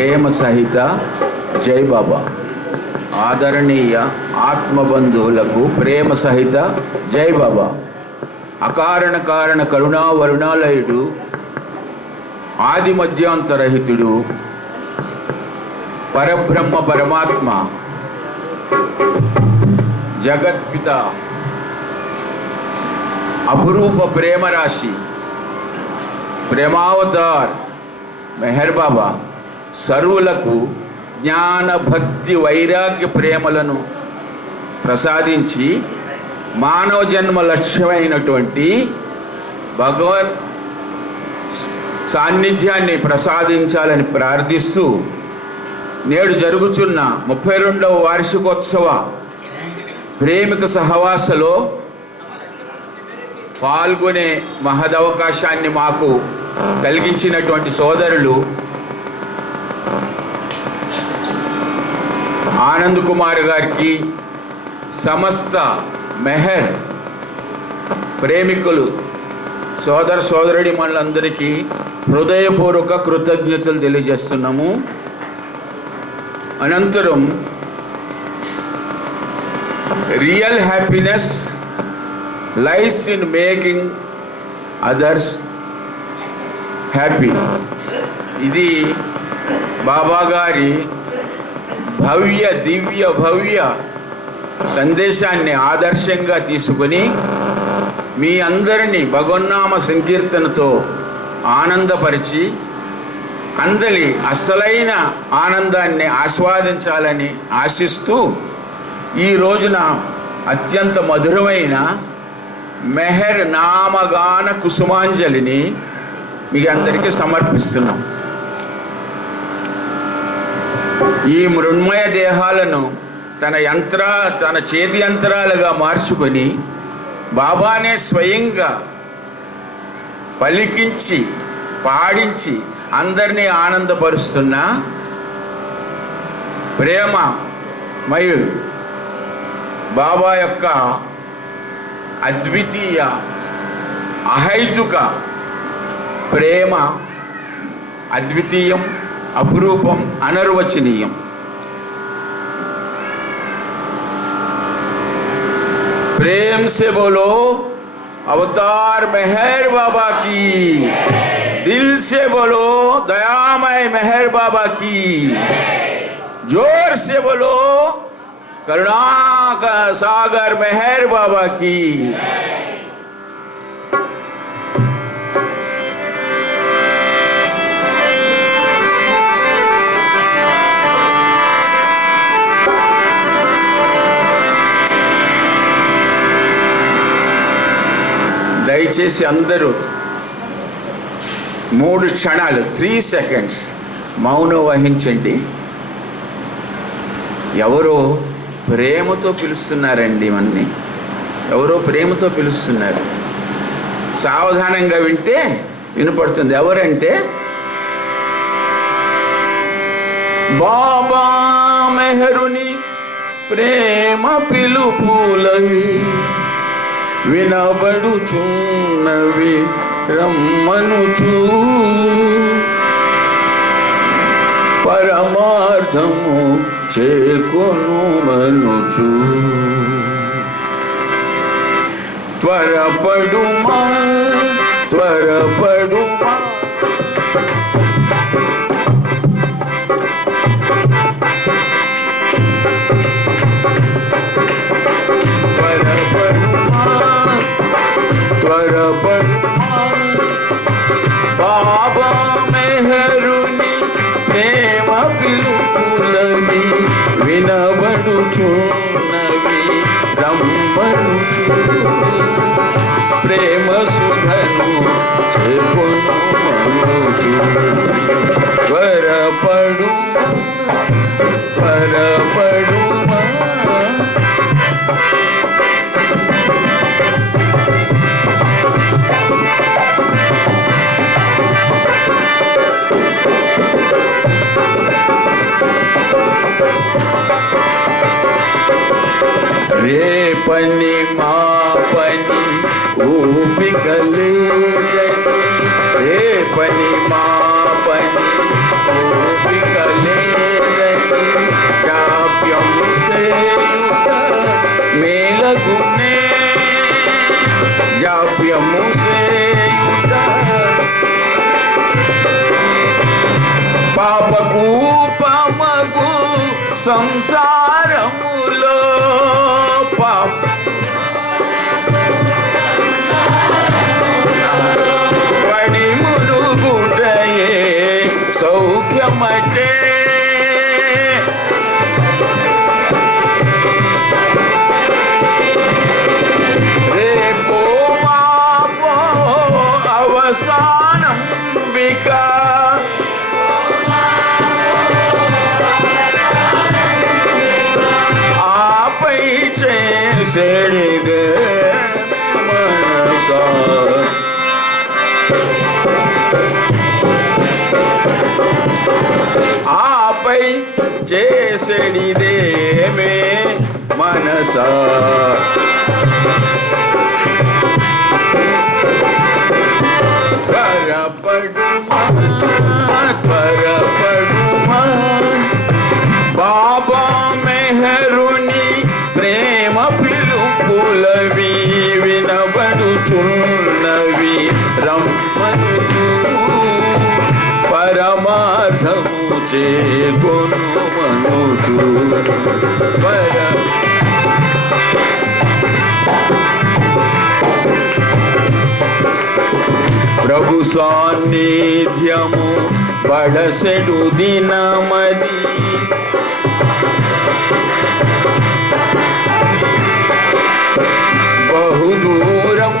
ప్రేమ సహిత జై బాబా. ఆదరణీయ ఆత్మబంధువులకు ప్రేమ సహిత జై బాబా. అకారణ కారణ కరుణా వరుణాలయుడు, ఆది మధ్యాంతరహితుడు, పరబ్రహ్మ పరమాత్మ, జగత్పిత, అపురూప ప్రేమరాశి, ప్రేమావతార్ మెహర్ బాబా సర్వులకు జ్ఞాన భక్తి వైరాగ్య ప్రేమలను ప్రసాదించి మానవ జన్మ లక్ష్యమైనటువంటి భగవన్ సాన్నిధ్యాన్ని ప్రసాదించాలని ప్రార్థిస్తూ నేడు జరుగుతున్న 32వ వార్షికోత్సవ ప్రేమిక సహవాసలో పాల్గొనే మహదవకాశాన్ని మాకు కలిగించినటువంటి సోదరులు ఆనంద్ కుమార్ గారికి, సమస్త మెహర్ ప్రేమికులు సోదర సోదరుడి మనందరికీ హృదయపూర్వక కృతజ్ఞతలు తెలియజేస్తున్నాము. అనంతరం real happiness lies in making others happy. ఇది బాబా గారి భవ్య దివ్య భవ్య సందేశాన్ని ఆదర్శంగా తీసుకొని మీ అందరినీ భగవన్నామ సంకీర్తనతో ఆనందపరిచి అందరి అసలైన ఆనందాన్ని ఆస్వాదించాలని ఆశిస్తూ ఈ రోజున అత్యంత మధురమైన మెహర్ నామగాన కుసుమాంజలిని మీ అందరికీ సమర్పిస్తున్నాం. ఈ మృణ్మయ దేహాలను తన చేతి యంత్రాలుగా మార్చుకొని బాబానే స్వయంగా పలికించి పాడించి అందరినీ ఆనందపరుస్తున్న ప్రేమమయుడు బాబా యొక్క అద్వితీయ అహైతుక ప్రేమ అద్వితీయం, అపురూపం, అనర్వచనీయం. प्रेम से बोलो अवतार मेहर बाबा की, दिल से बोलो दयामय मेहर बाबा की, जोर से बोलो करुणा का सागर मेहर बाबा की. దయచేసి అందరూ 3 క్షణాలు 3 సెకండ్స్ మౌనం వహించండి. ఎవరో ప్రేమతో పిలుస్తున్నారండి, ఇవన్నీ ఎవరో ప్రేమతో పిలుస్తున్నారు. సావధానంగా వింటే వినపడుతుంది. ఎవరంటే బాబా మెహరుని ప్రేమ పిలుపులవి వినబడుచున్నవి రమ్మనుచు, పరమార్థము చేకొను మనుచు. త్వరపడుమా త్వరపడుమా బాబా మెహరుని ప్రేమ పిలుపులని వినబడుచున్నవి రమ్మనుచు, ప్రేమ సుధను చేకొను మనుచు. త్వరపడుమా త్వరపడుమా రే పని మా పని ఊపికలేదని, రే పని మా పని ఊపికలేదని సంసారములో పడి మునుగుటయే సౌఖ్యమటే. రేపో మాపో అవసానం వికా ఆపై చేసేడిదే మనసా. ఆపై చేసేడిదేమే మనసా. త్వరపడుమా త్వరపడుమా బాబా మెహరుని ప్రేమ పిలుపులవి వినబడుచున్నవి రమ్మనుచు పరమార్థము చేకొనుమనుచు. ప్రభు సాన్నిధ్యము బడసెడు దినమది బహుదూరం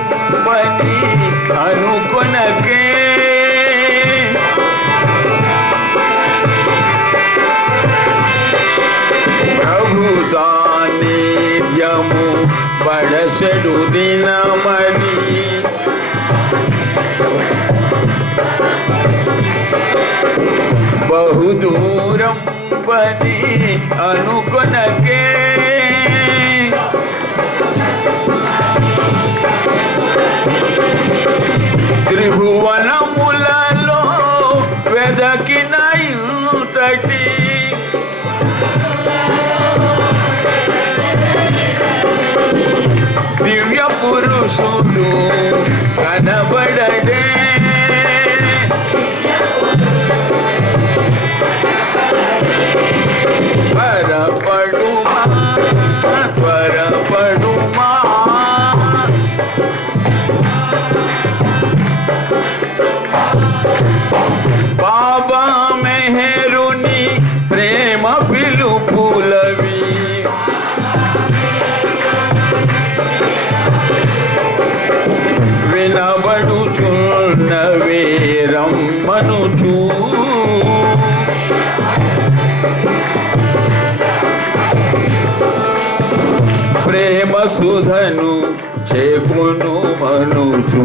పని అనుకొనకే. ప్రభు సాన్నిధ్యము బడసెడు దినమది బహుదూరం పని అనుకొనకే. త్రిభువనములలో వెదకిన ఇంతటి దివ్య పురుషుడు కనబడడే. త్వరపడుమా త్వరపడుమా బాబా మెహరుని ప్రేమ పిలుపులవి వినబడుచున్నవే రమ్మనుచు. ప్రేమ సుధను చేకును మనుచు.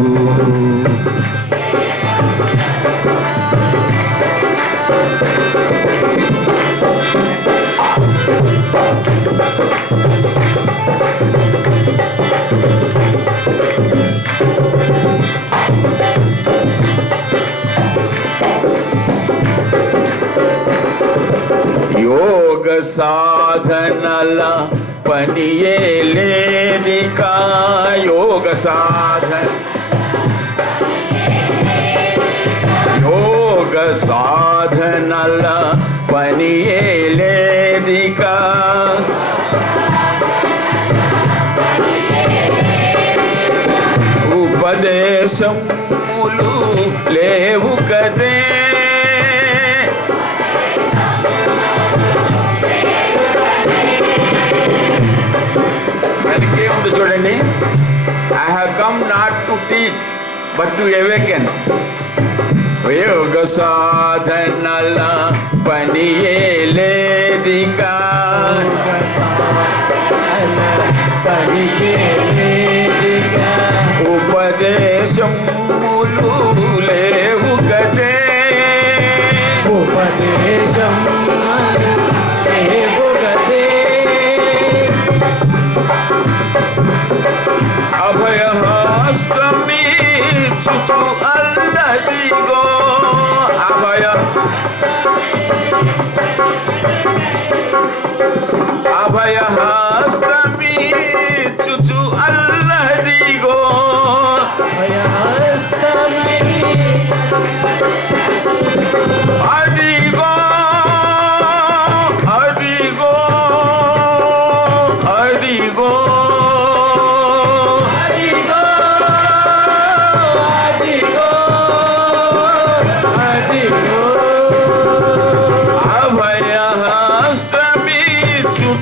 యోగ సాధనల పనియే లేదికా. యోగ సాధనల పనియే లేదికా. ఉపదేశములు లేవు కదే. మనకేముంది చూడండి. I have come not to teach but to awaken. యోగ సాధనల పనియే లేదికా. ఉపదేశములు లేవు కదే. ఉపదేశములు లేవు కదే. అభయహస్తమీచుచు అల్లదిగో. అభయహస్తమీచుచు అల్లదిగో. అదిగో అదిగో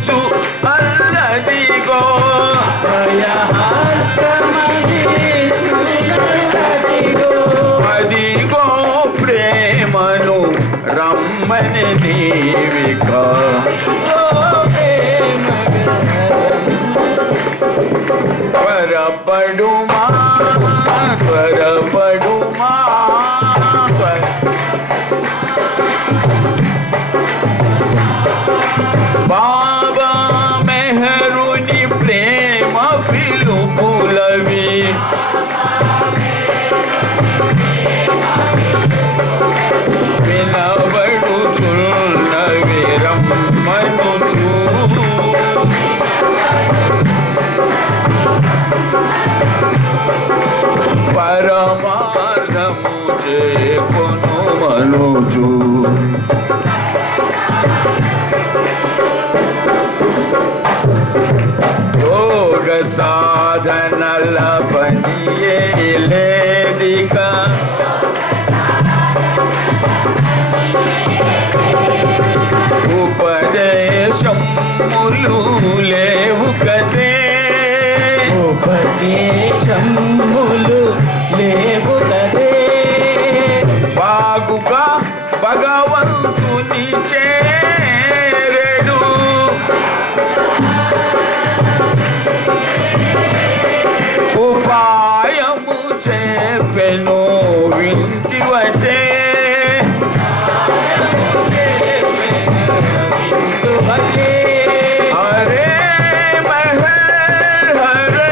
వీచు అల్లదిగో అదిగో ప్రేమను రమ్మని నీవిక త్వరపడుమా త్వరపడుమా బాబా మెహరుని ప్రేమ పిలుపులవి వినబడుచున్నవి రమ్మనుచు పరమార్థము చేకొను మనుచు యోగ సాధనల పనియే లేదిక ఉపదేశములు లేవు కదే ఉపదేశములు లేవు కదే బాగుగా భగవంతుని చేరెడు ఉపాయము చెప్పెను వింటివటే హరే మెహర్ హరే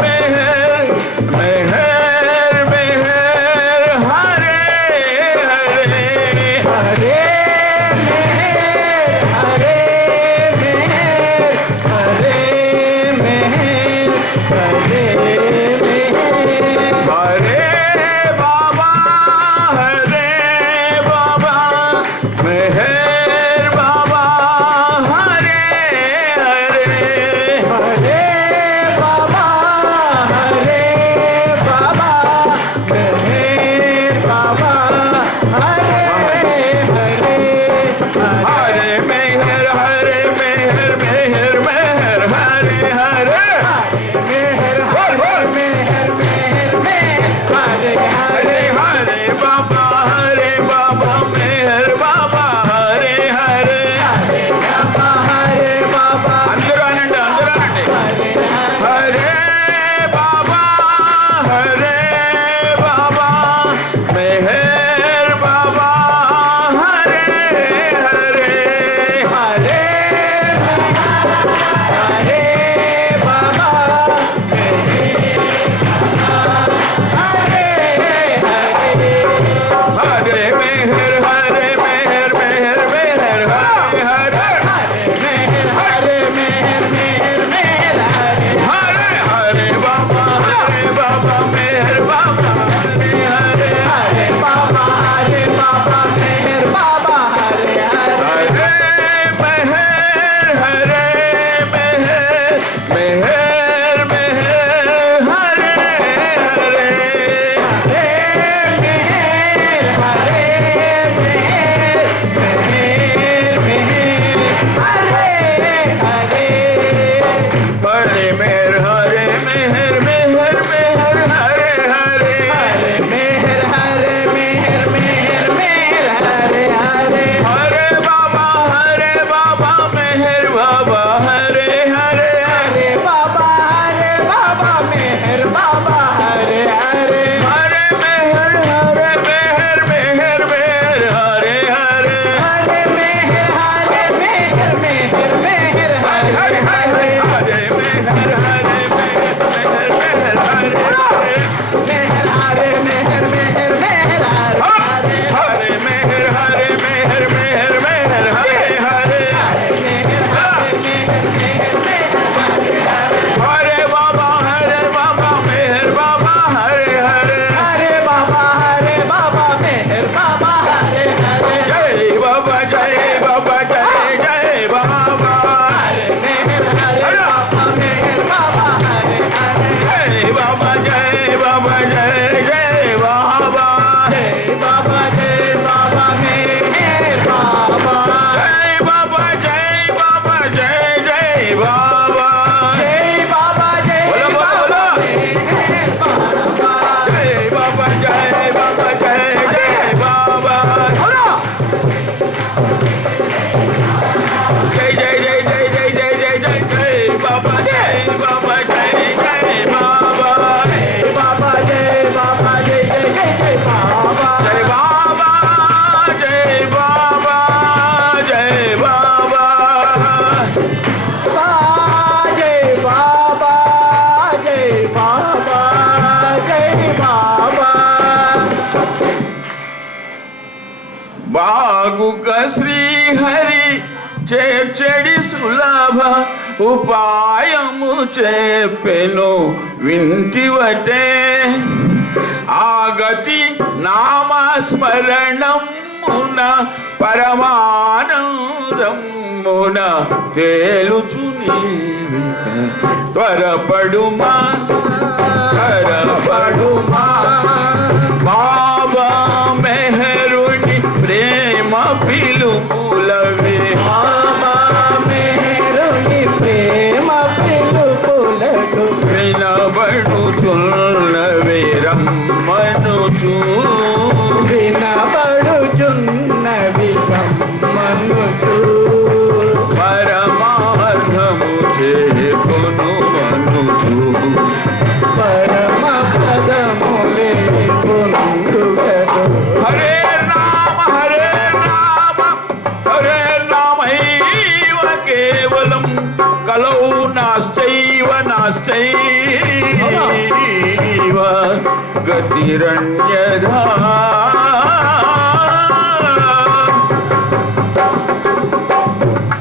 మెహర్ మెహర్ మెహర్ హరే హరే హరే హరే హరే హరే హరే బాబా హరే బాబా మెహర్ బాబా హరే హరే హరే బాబా హరే బాబా మెహర్ బాబా హరే హరే హరే మెహర్ హరే మెహర్ మెహర్ మెహర్ హరే హరే మెహర్ బోల్ బోల్ మెహర్ మెహర్ మెహర్ హరే హరే హరే బాబా హరే బాబా మెహర్ బాబా హరే హరే బాబా హరే బాబా అందరూ అనండి అందరూ అనండి హరే బాబా హరే బాబా మెహర్ బాబా హరే హరే హరే హరే బాబా హరే హరే హరే మెహర్ హరే మెహర్ మెహర్ మెహర్ హరే హరే మెహర్ హరే మెహర్ మెహర్ మెహర్ హరే హరే హరే బాబా హరే బాబా మెహర్ బాబా హరే హరే హరే బాబా హరే బాబా మెహర్ బాబా హరే హరే హరే మెహర్ హరే మెహర్ మెహర్ మెహర్ హరే హరే హరే మెహర్ హరే మెహర్ మెహర్ మెహర్ హరే హరే హరే మెహర్ హరే మెహర్ మెహర్ మెహర్ హరే హరే హరే మెహర్ హరే మెహర్ మెహర్ మెహర్ హరే హరే హరే బాబా మెహర్ బాబా హరే హరే హరే బాబా మెహర్ బాబా హరే హరే హరే మెహర్ హరే మెహర్ మెహర్ మెహర్ హరే హరే హరే మెహర్ హరే మెహర్ మెహర్ మెహర్ హరే హరే హరే హరే మెహర్ హరే మెహర్ మెహర్ మెహర్ హరే హరే మెహర్ హరే మెహర్ మెహర్ మెహర్ హరే హరే హరే మెహర్ హరే మెహర్ మెహర్ మెహర్ హరే హరే మెహర్ హరే మెహర్ మెహర్ जय बाबा जय बाबा जय बाबा బాగుక శ్రీహరి చేర్చడి సులభ ఉపాయము చెప్పెను వింటివటే ఆగతి నామస్మరణమున పరమానందమున తేలుచు నీవిక త్వరపడుమా త్వరపడుమా బాబా మెహరుని ప్రేమ పిలుపులవే बाबा मेरुनि प्रेम पिलुपुलटु వినబడుచున్నవే రమ్మనుచూ వినబడుచున్నవి రమ్మనుచు పరమార్థము చేకొనుమనుచు పరమ పదములే పొందుగదు హరే రామ హరేర్నామైవ కేవలం కలౌ నాశ్చైవ నాశ్చైవ గతిరన్యథా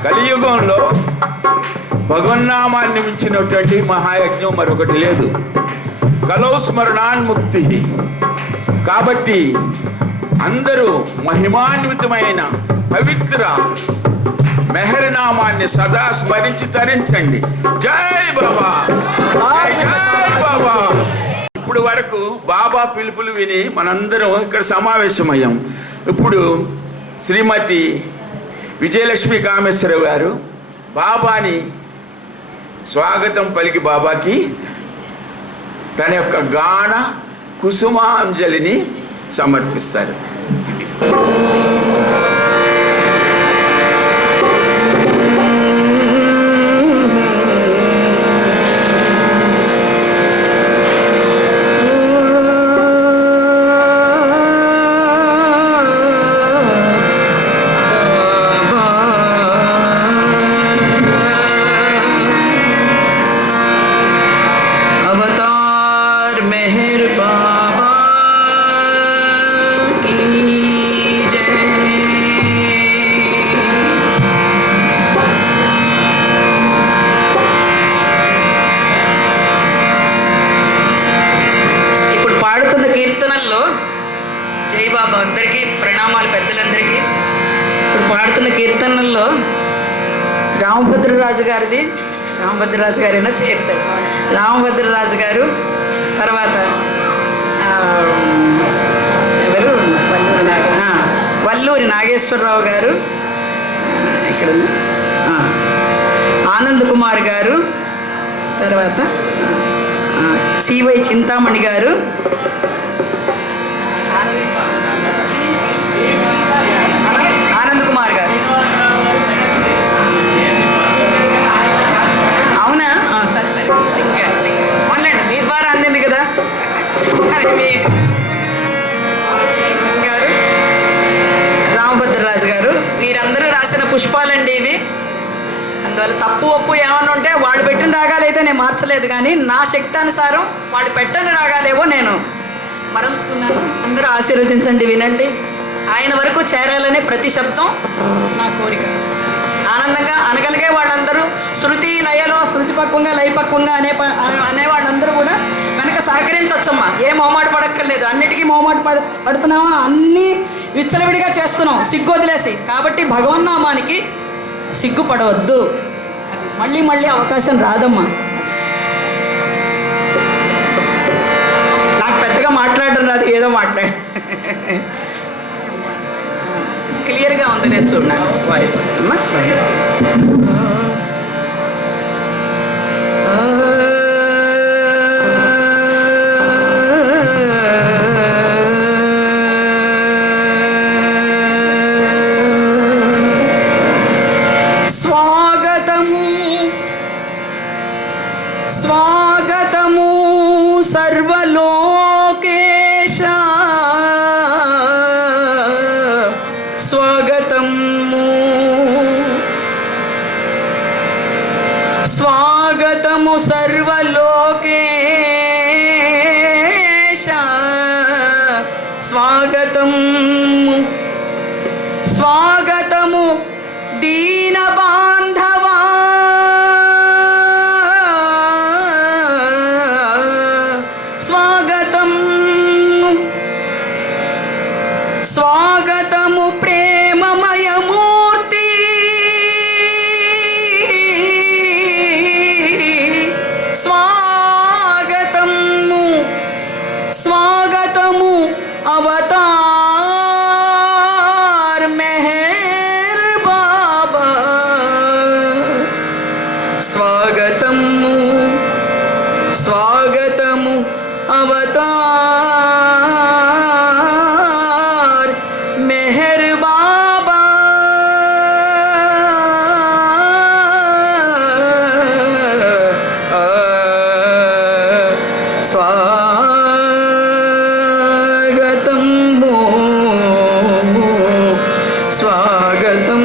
కలియుగంలో భగవన్నామాన్ని మించినటువంటి మహాయజ్ఞం మరొకటి లేదు. కలౌ స్మరణాన్ముక్తి. కాబట్టి అందరూ మహిమాన్వితమైన పవిత్ర మెహర్నామాన్ని సదా స్మరించి తరించండి. జై బాబా, జై బాబా. ఇప్పుడు వరకు బాబా పిలుపులు విని మనందరం ఇక్కడ సమావేశమయ్యాం. ఇప్పుడు శ్రీమతి విజయలక్ష్మి కామేశ్వరరావు గారు బాబాని స్వాగతం పలికి బాబాకి తన యొక్క గాన కుసుమాంజలిని సమర్పిస్తారు. अवतार मेहर बाबा की जय। ఇప్పుడు పాడుతున్న కీర్తనల్లో జై బాబా అందరికీ ప్రణామాలు, పెద్దలందరికీ. ఇప్పుడు పాడుతున్న కీర్తనల్లో రామభద్రరాజు గారిది, రామభద్రరాజు గారైనా పేరు రామభద్రరాజు గారు, తర్వాత ఎవరు వల్లూరి నాగేశ్వరరావు గారు, ఇక్కడ ఆనంద్ కుమార్ గారు, తర్వాత సివై చింతామణి గారు, ఆనంద్ కుమార్ గారు. అవునా? సరే సరే, సింగర్ అవునండి, మీ ద్వారా అందింది కదా. గారు, రామభద్రరాజు గారు, వీరందరూ రాసిన పుష్పాలండి ఇవి. అందువల్ల తప్పు ఒప్పు ఏమన్నా ఉంటే వాళ్ళు పెట్టిన రాగాలు అయితే నేను మార్చలేదు, కానీ నా శక్తానుసారం వాళ్ళు పెట్టని రాగాలేవో నేను మరల్చుకున్నాను. అందరూ ఆశీర్వదించండి, వినండి. ఆయన వరకు చేరాలనే ప్రతి శబ్దం నా కోరిక. ఆనందంగా అనగలిగే వాళ్ళందరూ శృతి లయలో శృతిపక్వంగా లయపక్వంగా అనే వాళ్ళందరూ కూడా వెనక సహకరించవచ్చమ్మా. ఏ మొహమాట పడక్కర్లేదు. అన్నిటికీ మొహమాట పడుతున్నామా, అన్నీ విచ్చలవిడిగా చేస్తున్నాం సిగ్గు వదిలేసి. కాబట్టి భగవన్నామానికి సిగ్గుపడవద్దు. అది మళ్ళీ మళ్ళీ అవకాశం రాదమ్మా. నాకు పెద్దగా మాట్లాడడం రాదు, ఏదో మాట్లాడ క్లియర్గా ఉంది, నేను చూడండి వాయిస్ అమ్మా. స్వాగతము స్వాగతము సర్వలోకేశ, స్వాగతము స్వాగతము సర్వలోకేశ స్వాగతము స్వాగతము దీన బాంధవా స్వాగతం స్వాగతము ప్రేమమయ మూర్తి స్వాగతము స్వాగతము అవతార్ మెహర్ బాబా స్వాగతము స్వాగతము అవతార్ మెహర్ బాబా స్వాగతము స్వాగతం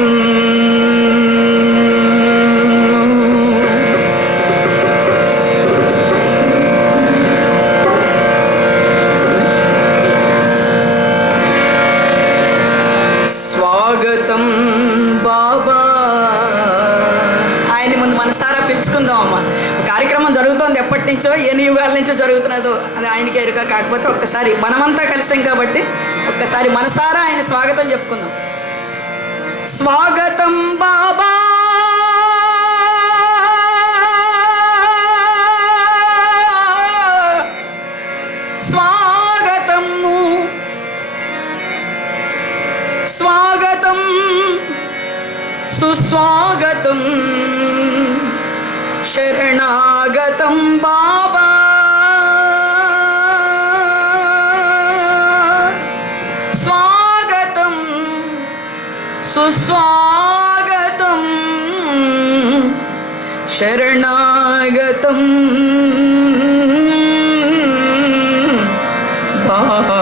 స్వాగతం బాబా. ఆయన ముందు మనసారా పిలుచుకుందాం అమ్మ. కార్యక్రమం జరుగుతోంది ఎప్పటి నుంచో, ఎన్ని యుగాల నుంచో జరుగుతున్నదో అది ఆయనకి ఎరుక. కాకపోతే ఒక్కసారి మనమంతా కలిసాం కాబట్టి ఒక్కసారి మనసారా ఆయన స్వాగతం చెప్పుకుందాం. స్వాగతం బాబా స్వాగతము స్వాగతం సుస్వాగతం శరణాగతం బాబా స్వాగతం సుస్వాగతం శరణాగతం బాబా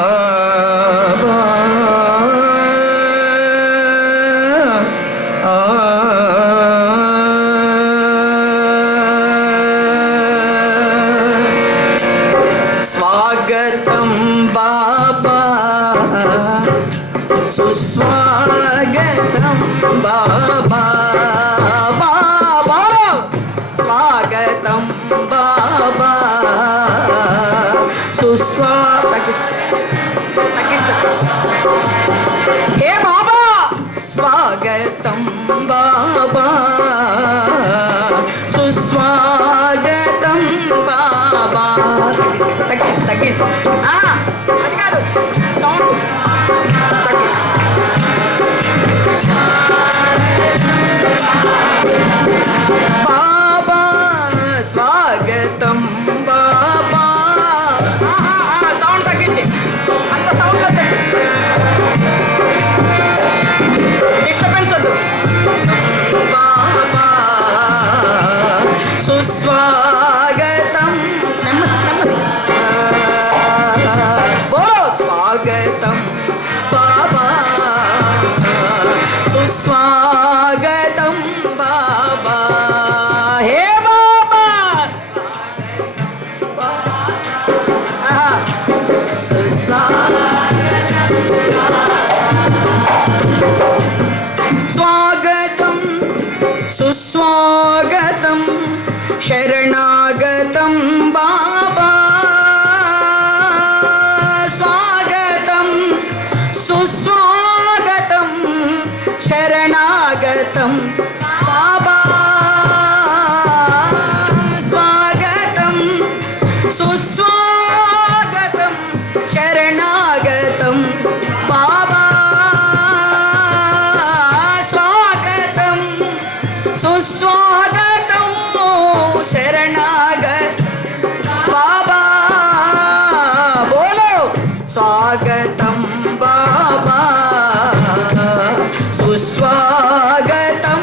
స్వాగతం బాబా సుస్వాగతం బాబా బాబా స్వాగతం బాబా హే బాబా స్వాగతం బాబా సుస్వాగతం బాబా. తగ్గించు అది కాదు సౌండ్ బాబా స్వాగతం బాబా. సౌండ్ తగ్గించి అంత సౌండ్ డిస్టర్బెన్స్ వద్దు. బాబా సుస్వాగతం నెమ్మది బోలో స్వాగతం బాబా సుస్వాగతం బాబా. హే బాబా స్వాగతం సుస్వాగతం శరణాగతం బాబా స్వాగతం సుస్వాగతం శరణాగతం బాబా స్వాగతం సుస్వాగతం శరణాగతం బాబా స్వాగతం సుస్వాగతం శరణాగత బాబా బోలో స్వాగతం బాబా సుస్వాగతం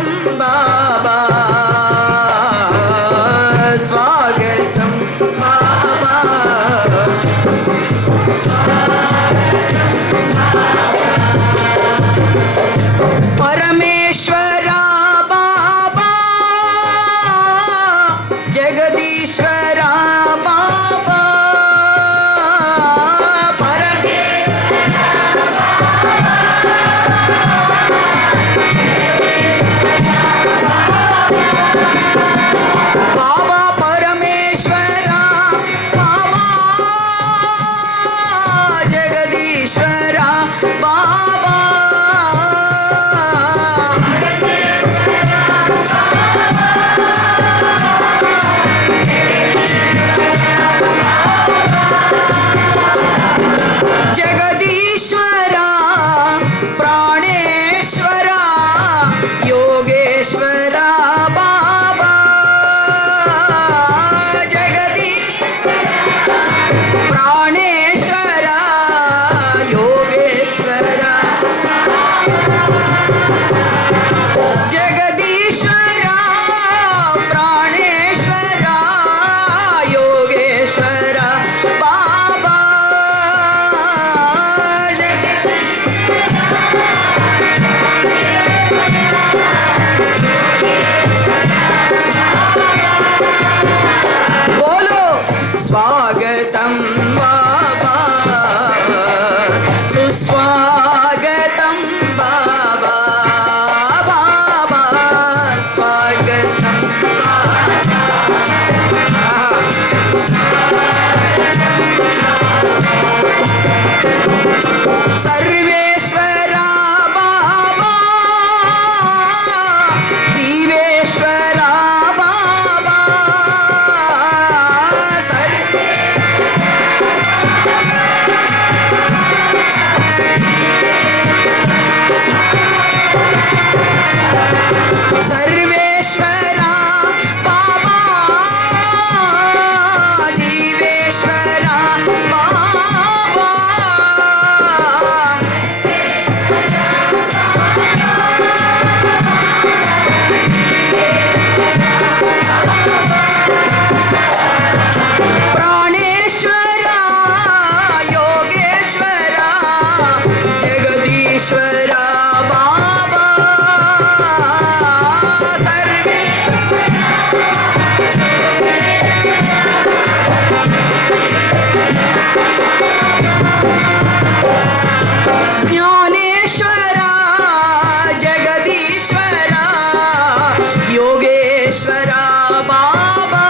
విశ్వేశ్వరా బాబా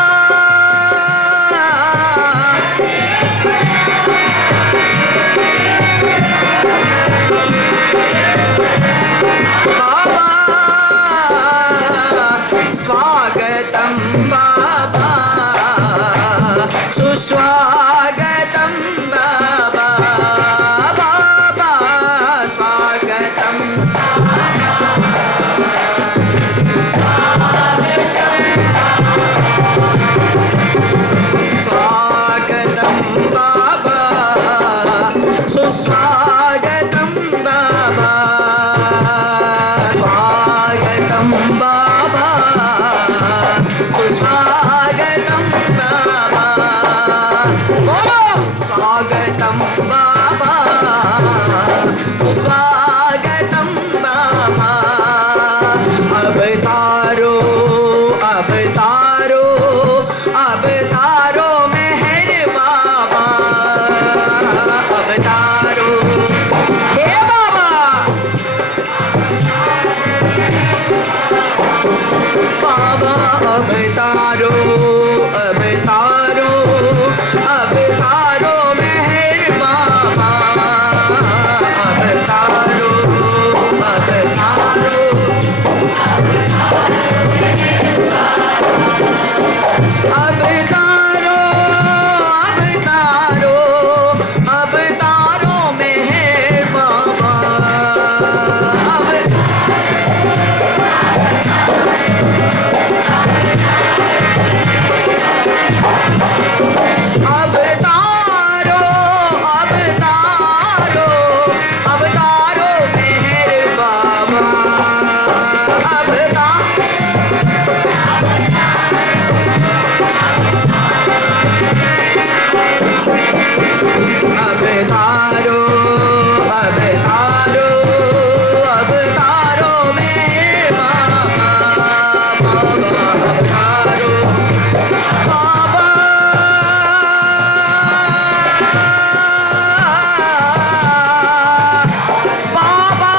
బాబా స్వాగతం బాబా సుస్వాగతం బాబా బాబా స్వాగతం స్వాగతం బాబా సుస్వాగతం బాబా స్వాగతం బాబా సుస్వాగతం బాబా బోలో స్వాగతం బాబా సుస్వాగతం బాబా అవతాरो అవతాरो అవతాरो మెహర్ బాబా అవతాरो హే బాబా బాబా అవతాरो అవతాरो అవతాरो మెహర్ బాబా అవతాरो అవతాरो अवतारो अवतारो अवतारो मेहर बाबा अवतारो अवतारो अवतारो मेहर बाबा अवतारो अवतारो अवतारो मेहर बाबा बाबा अवतारो बाबा बाबा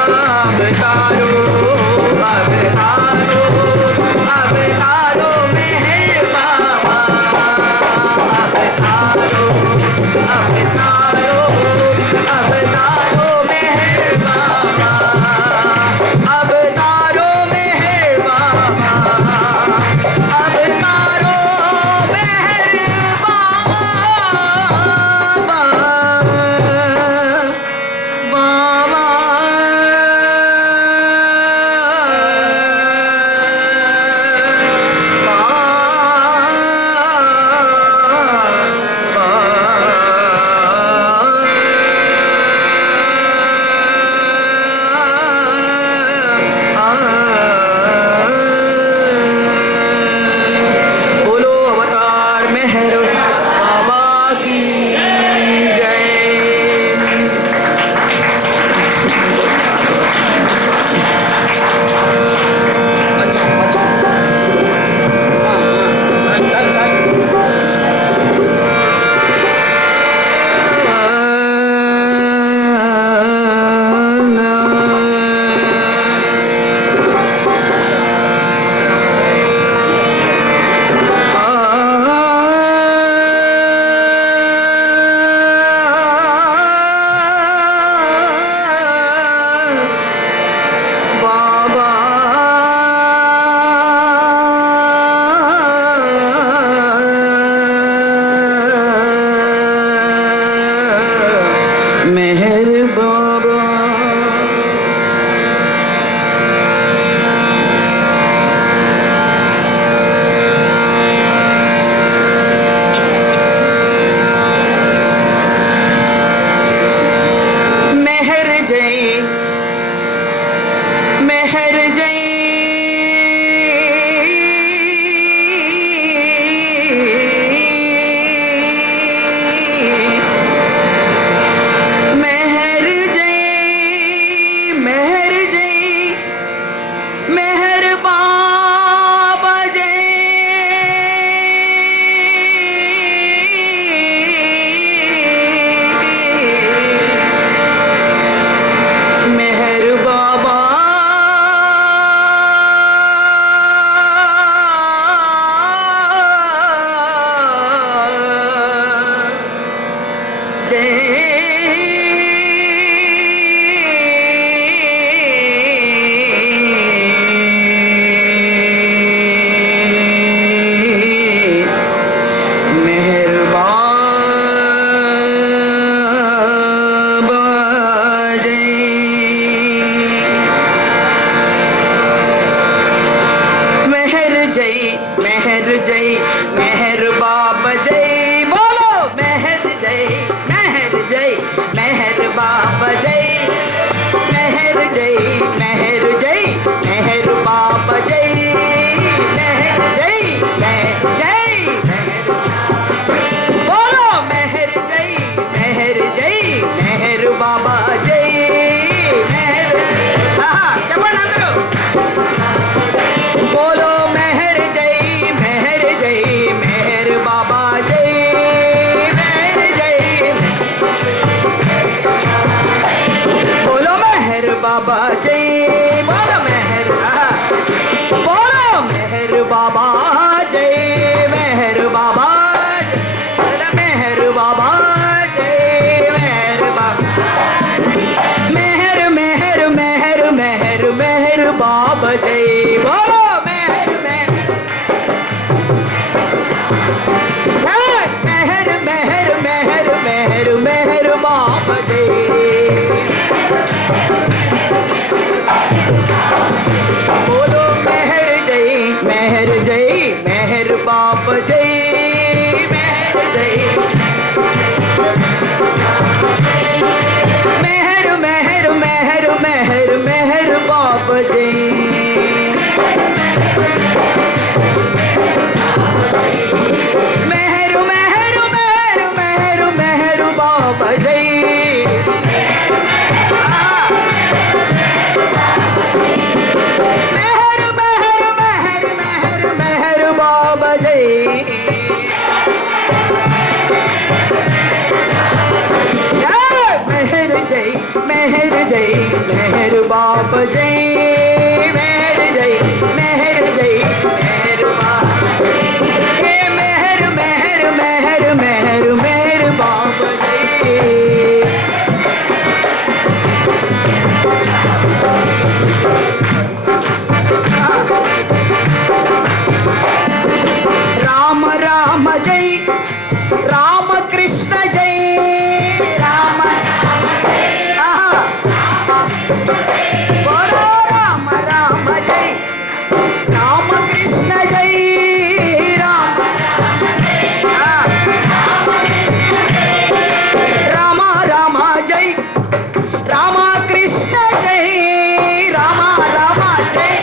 अवतारो अवतारो अवतारो मेहर बाबा अवतारो अवतारो अवतारो मेहर बाबा अवतारो मेहर बाबा अवतारो मेहर बाबा बोलो अवतार मेहर बाबा की जय अच्छा अच्छा चल चल चल बाबा जय बोलो मेहर बाबा जय मेहर बाबा बोलो मेहर बाबा जय मेहर बाबा मेहर मेहर मेहर मेहर मेहर बाबा जय बोलो मेहर मेहर मेहर मेहर मेहर मेहर मेहर बाबा जय बोलो मेहर जय मेहर बाप जय मेहर जय मेहर मेहर मेहर मेहर मेहर बाप जय मेहर मेहर मेहर मेहर मेहर बाप जय मेहर मेहर मेहर मेहर मेहर बाबा जय मेहर जय मेहर बाप जय मेहर जय मेहर बाप हे मेहर मेहर मेहर मेहर मेहर बाप जय राम राम जय राम कृष्ण जय राम बोलो राम राम जय राम कृष्ण जय राम राम राम जय राम कृष्ण जय राम राम जय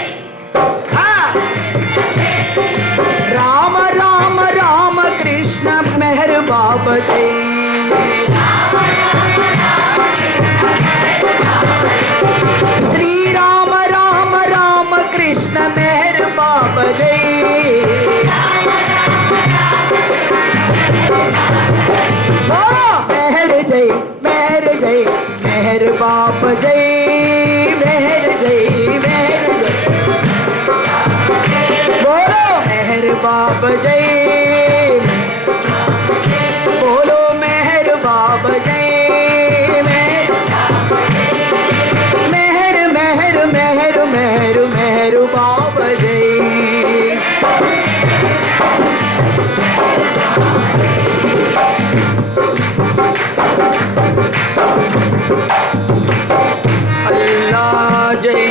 राम राम राम कृष्ण मेहर बाबा जय श्री राम राम राम कृष्ण मेहर बाबा जय बोलो मेहर जय मेहर बाबा जय मेहर जय बोलो मेहर बाबा जय बोलो मेहर बाबा जय मेहर मेहर मेहर मेहर मेहर बाबा जय अल्लाह जय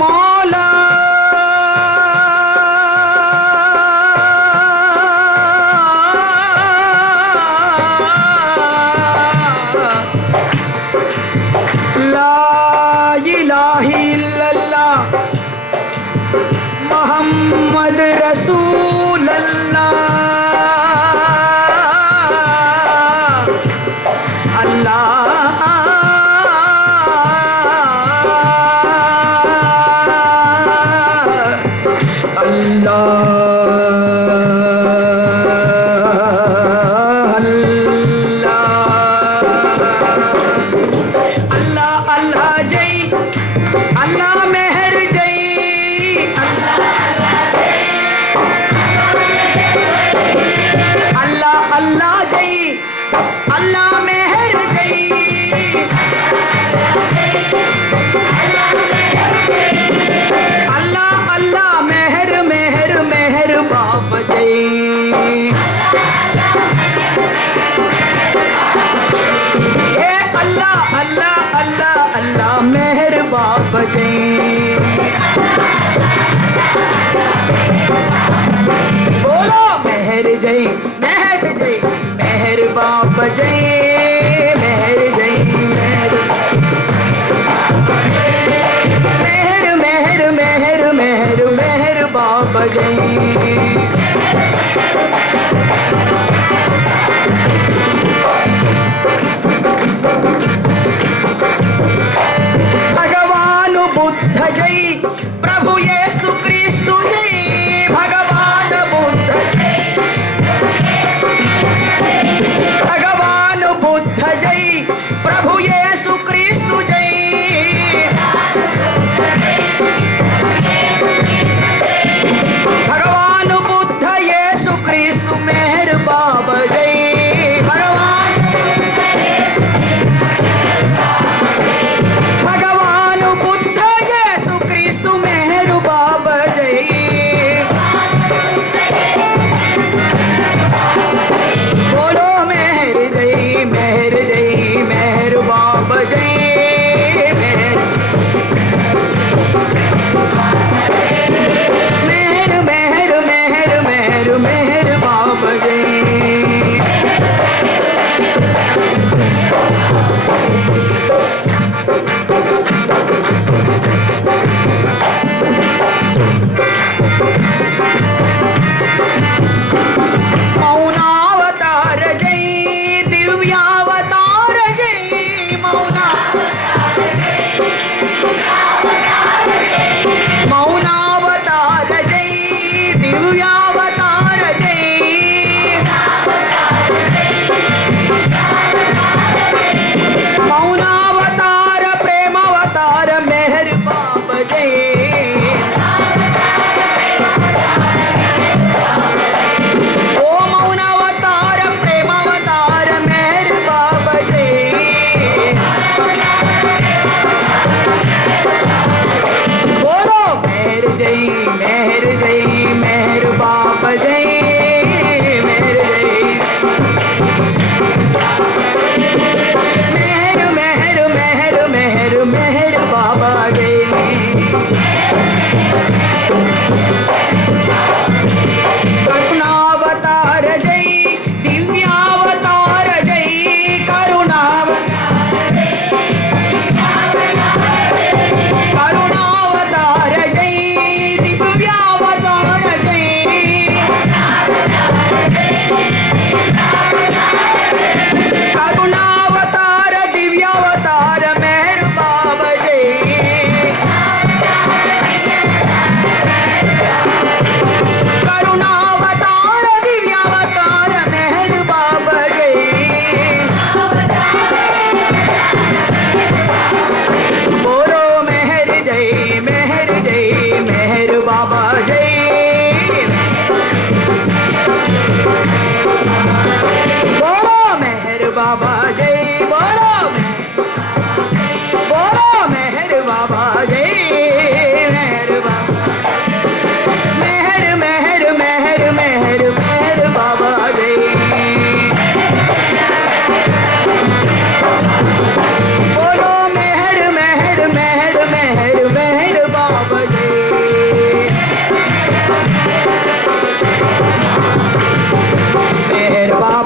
मौला ला इलाहा इल्लल्लाह मोहम्मद रसूल अल्लाह अल्लाह अल्लाह जय अल्लाह मेहर जय अल्लाह अल्लाह जय अल्लाह मेहर जय अल्लाह अल्लाह मेहर मेहर मेहर बाप जय हे अल्लाह अल्लाह अल्लाह अल्लाह मेहर बाप जय बोलो मेहर जय मेहर बाप जय मेहर जय मेहर मेहर मेहर मेहर मेहर बाप जय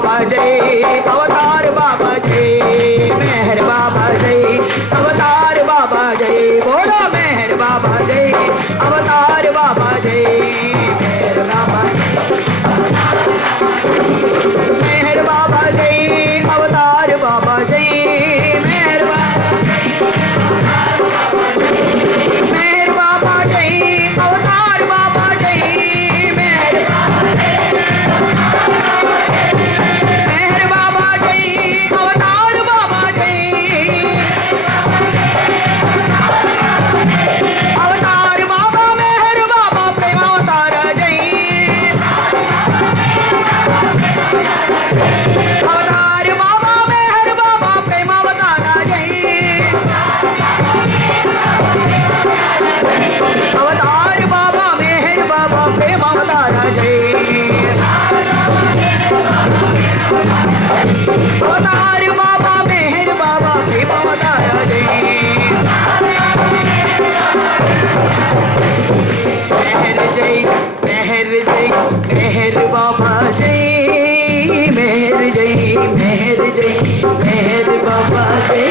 बाबा जय अवतार बाबा जय मेहर बाबा जय अवतार बाबा जय बोलो मेहर बाबा जय अवतार बाबा जय मेहर बाबा मेहर बाबा जय अवतार बाबा जय मेहर मेहर बाबा जय अवतार बाबा जय मेहर मेहर बाबा जय अवतार बाबा जय अवतार बाबा मेहर बाबा प्रेम अवतार जय अवतार बाबा मेहर बाबा प्रेम अवतार जय अवतार बाबा मेहर बाबा प्रेम अवतार जय अवतार बाबा मेहर बाबा प्रेम अवतार जय मेहर जय मेहर बाबा जय मेहर जय मेहर जय मेहर बाबा जय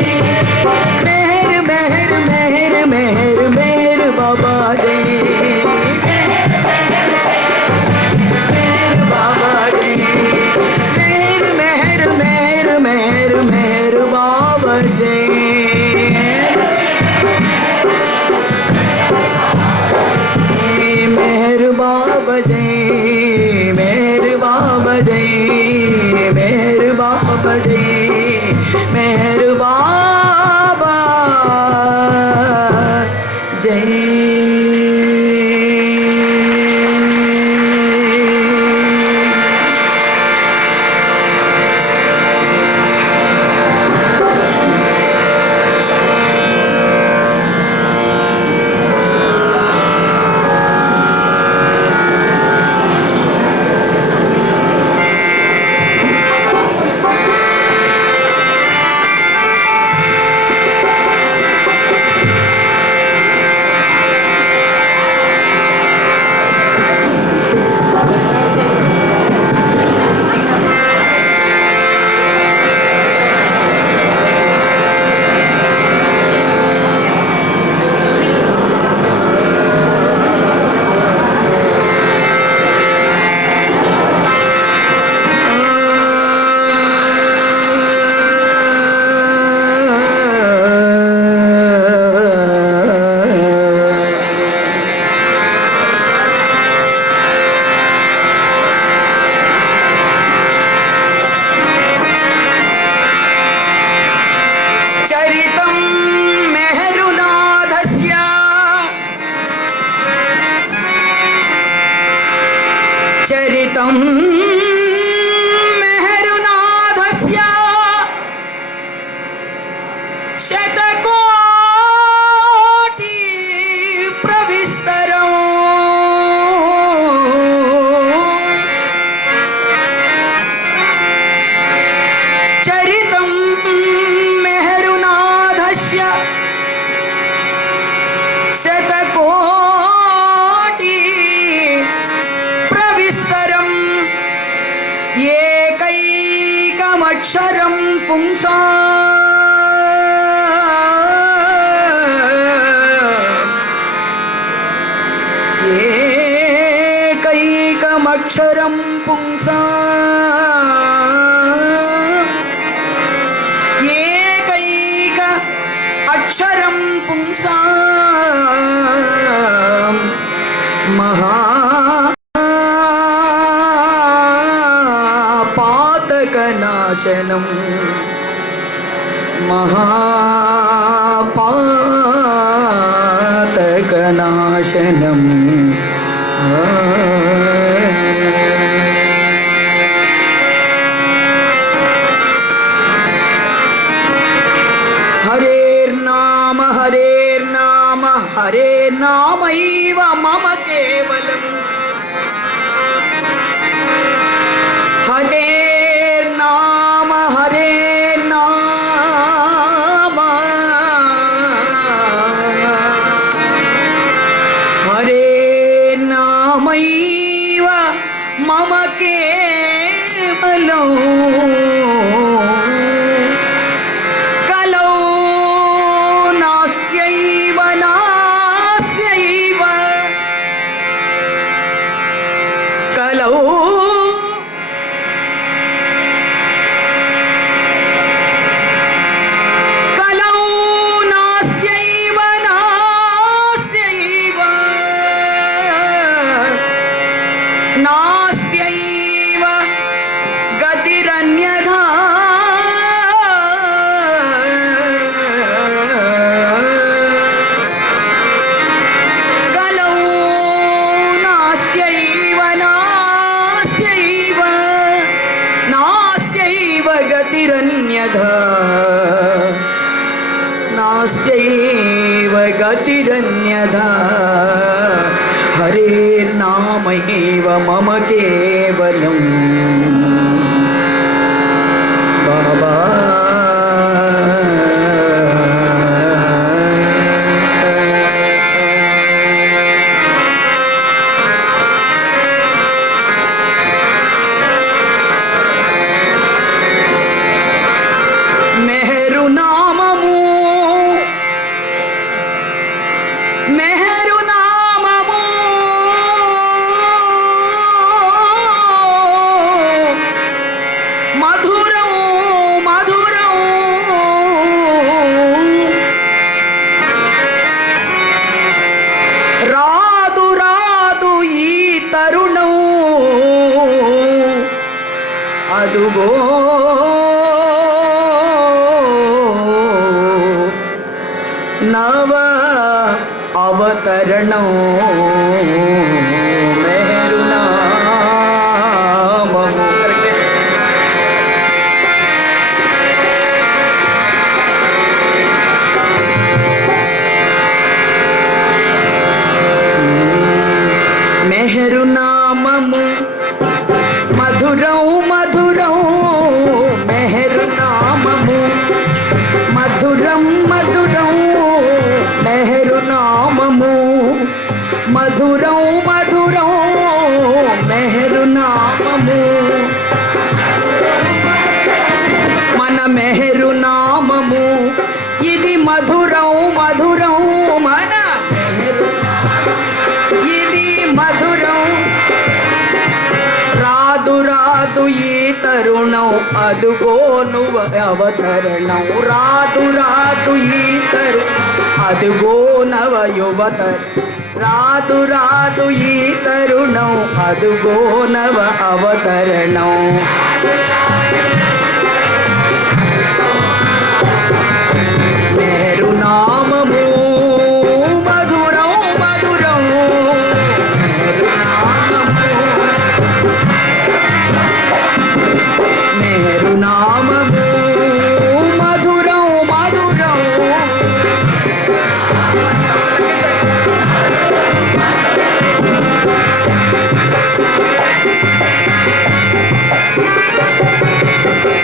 मेहर मेहर मेहर मेहर मेहर बाबा जय मेहर बाबा जय मेहर मेहर मेहर मेहर बाबा जय मेहर बाबा जय मेहर बाबा जय मेहर बाबा जय मेहर बाबा चरितं मेहरुनाथस्य चरितं मेहरुनाथस्य शतकोटि प्रविस्तरम् चरितं मेहरुनाथस्य शतकोटि प्रविस्तरम् एकैकमक्षरं पुंसा एकैकमक्षरं पुंसा एकैक अक्षरं पुंसा महापातकनाशनं महापातकनाशनं हरेर्नाम हरेर्नाम हरेर्नामैव मम केवलम् हरेर्नाम हरेर्नाम हरेर्नामैव मम केवलम् గతిరన్యథా నాస్త్యైవ గతిరన్యథా హరేర్నామైవ మమ కేవలం బాబా. మెహరు నామము మధురం మధురం రాదు రాదు ఈ తరుణం అదుగో నవ అవతరణం మెహరు నామము. మెహరు నామము మధురం మధురం మెహరు నామము మధురం మధురం మెహరు నామము మధురం మధురం మెహరు నామము మన మెహరు నామము ఇది మధురం మధురం మన మెహరు ఇది మధురం రాదు రాదు ఈ తరుణం అదుగో నువ్వు అవతరణం రాదు రాదు ఈ తరుణం అదుగో నవ యువత రాదు రాదు ఈ తరుణం అదుగో నవ అవతరణం మెహరు నామము మధురం మధురం మెహరు నామము మధురం మధురం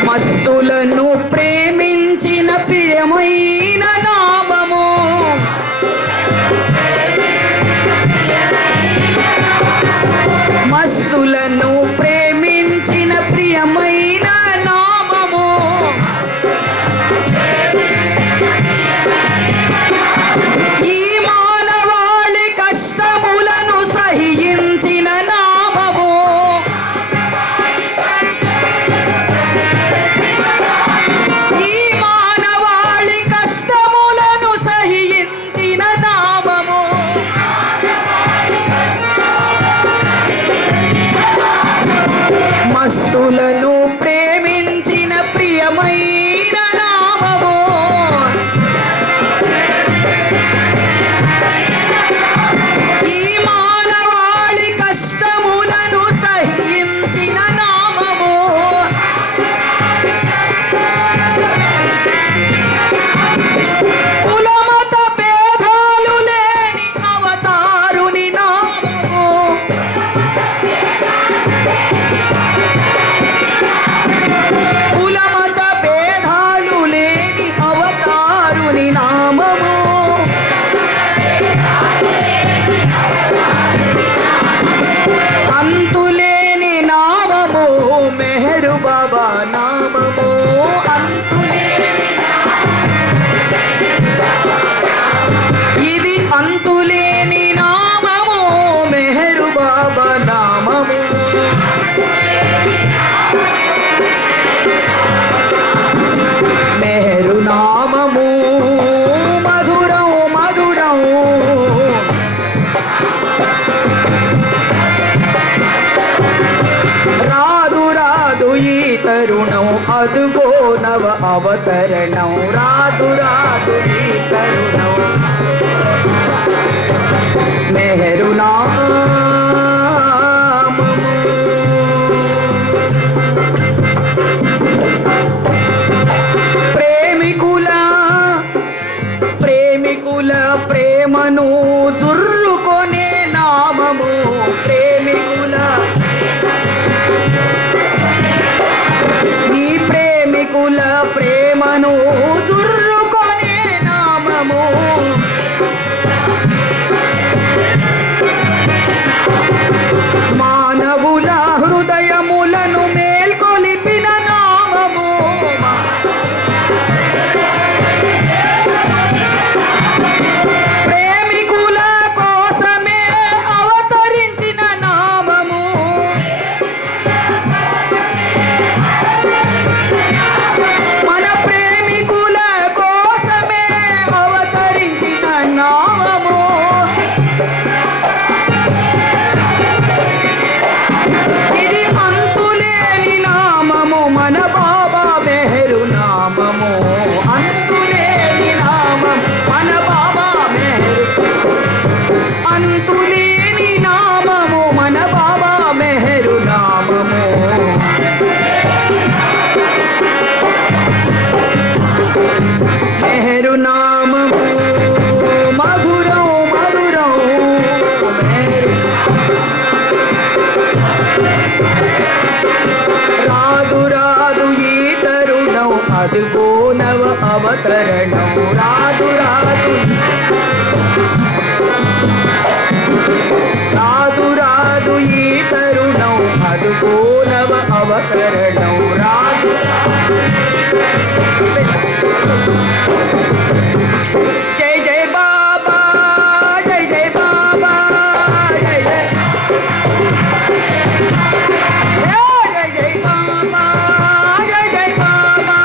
మస్తులను ప్రేమించిన ప్రియమైన నామము మస్తులను ప్రేమించిన ప్రియమైన నామము ఈ మానవాళి కష్టములను సహించిన నామము ఈ మానవాళి కష్టములను సహించిన నామము మస్తులను ప్రేమించిన ప్రియమైన నామము ఈ మానవాళి కష్టములను సహించిన నామము కులమత భేదాలు లేని అవతారుని నామము కులమత భేదాలు లేని అవతారుని నామము అంతులేని నామము మెహరు బాబా నామము అంతులేని ఇది అంతులేని నామము మెహరు బాబా నామము మెహరు నామము మధురం మధురం రాదు రాదు ఈ తరుణం అదుగో నవ అవతరణం రాదు రాదు ఈ తరుణం మెహరు నామము ప్రేమను చుర్రుకొనే నామము మానవుల హృదయములను మేల్కొలిపిన నామము ప్రేమికుల కోసమే అవతరించిన నామము మన ప్రేమికుల కోసమే అవతరించిన నామము ఇది అంతులేని నామము మన బాబా మెహరు నామము అంతులేని నామం మన బాబా మెహరు అంతులేని నామము మన బాబా మెహరు నామము మెహరు నామము మధురం మధురం మెహరు రాదు రాదు ఈ తరుణం అదుగో నవ అవతరణం రాదు రాదు రాదు రాదు ఈ తరుణం అదుగో నవ అవతరణం రాదు జై జై బాబా జై జై బాబా జై జై జై జై బాబా జై జై బాబా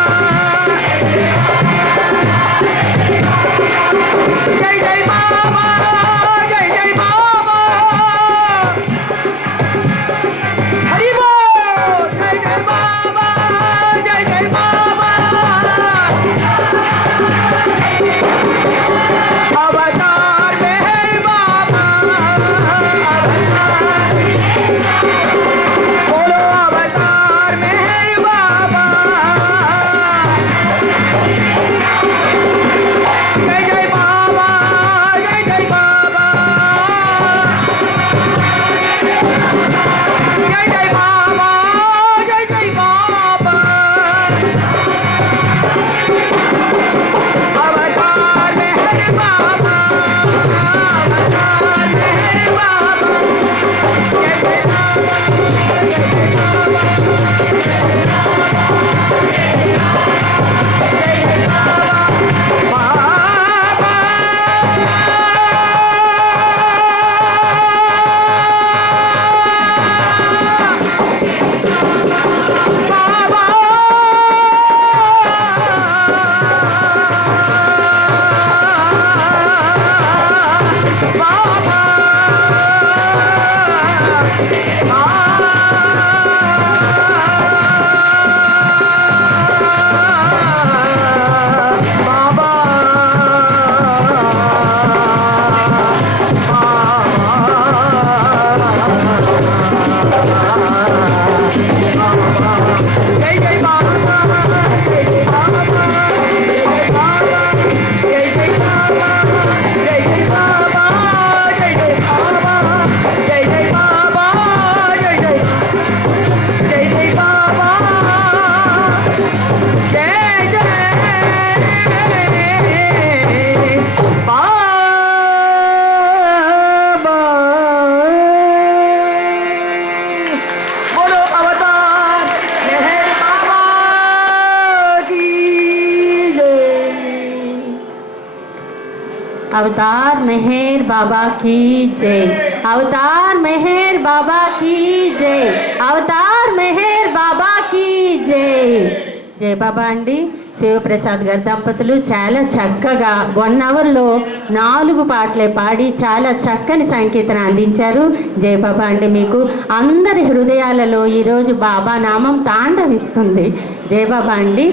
జై జై బాబా జై జై బాబా హరి బోల్ జై జై బాబా జై జై బాబా అవతార్ మెహర్ బాబా అవతార్ बोलो अवतार मेहर बाबा जय जय बाबा जय जय बाबा जय जय बाबा जय जय बाबा अवतार मेहर बाबा अवतार मेहर बाबा जय जय अवतार मेहर बाबा की जय अवतार मेहर बाबा की जय अवतार मेहर बाबा की जय జై బాబా అండి. శివప్రసాద్ గారి దంపతులు చాలా చక్కగా 1 అవర్లో 4 పాటలే పాడి చాలా చక్కని సంకీర్తన అందించారు. జై బాబా అండి. మీకు అందరి హృదయాలలో ఈరోజు బాబా నామం తాండవిస్తుంది. జై బాబా అండి.